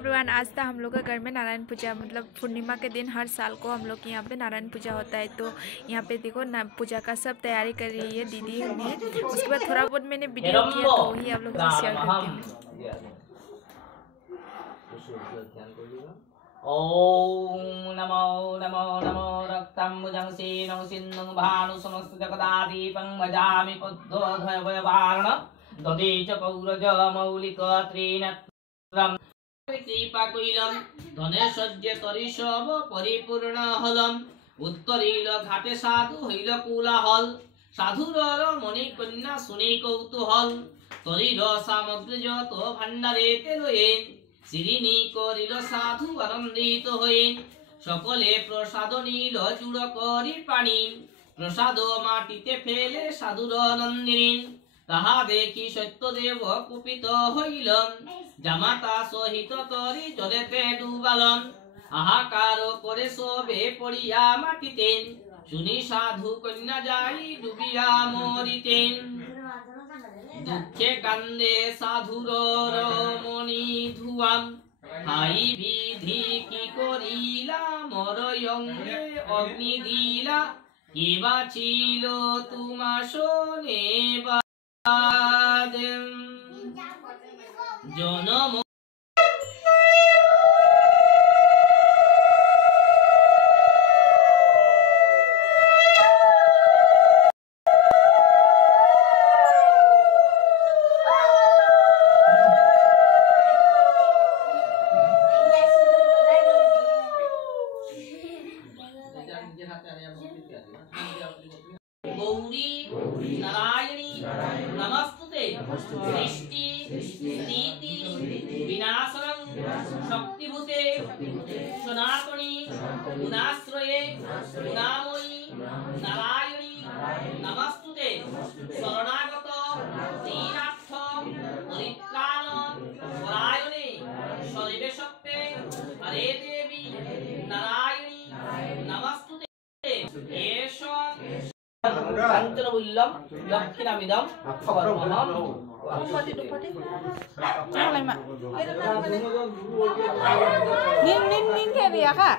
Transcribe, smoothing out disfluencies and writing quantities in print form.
Everyone, आज था हम लोग का घर में नारायण पूजा, मतलब पूर्णिमा के दिन हर साल को हम लोग के यहाँ पे नारायण पूजा होता है। तो यहाँ पे देखो पूजा का सब तैयारी कर रही है दीदी हमें। उसके बाद थोड़ा बहुत मैंने वीडियो किया तो वही आप लोग से शेयर करती हूँ। ओम नमो नमो नमो रक्तम्बुजं सीनं सिन्नं भानु समस्त जगदादीपं भजामि पद्मोधयवारण दधीच पौरज मौलिक त्रिनेत्रं कृपाकुलं धनेशज्य तरिशव परिपूर्ण हलम उत्तरील घाटे साधु हईल कुलाहल साधुर मणिकन्या सुनी कौतूहल तरीर सामग्री যত ভান্ডারেতে লয়েন শ্রীনি করিল সাধু আনন্দিত হইন সকলে প্রসাদ নীল চূড় করি পানি প্রসাদ মাটিতে ফেলে সাধুর নন্দিনী তাহা দেখি সত্যদেব কুপিত হইলন জামাতা সহিত তরি জলেতে ডুবালন আহাকার করে সবে পড়িয়া মাটিতে শুনি সাধু কন্যা যাই ডুবিয়া মরিতেন দুঃখে কান্দে সাধুর রমণী ধুয়াম হাই বিধি কি করিলা মরয়ঙ্গে অগ্নি দিলা কি বাঁচিল তোমা শোনে বাদেম জনম गौरी नारायणी नमस्तुते सृष्टि स्थिति विनाशनं शक्तिभूते सनातनी गुणाश्रये गुणामयी नारायणी नमस्तुते शरणागत दीनार्थ परित्राण परायणे सर्वेशक्ते हरे देवी नारायणी नमस्तुते Kancanabulam Yakhinamidam Khabarmahamอะไรมานิ่งแค่เดียวค่ะ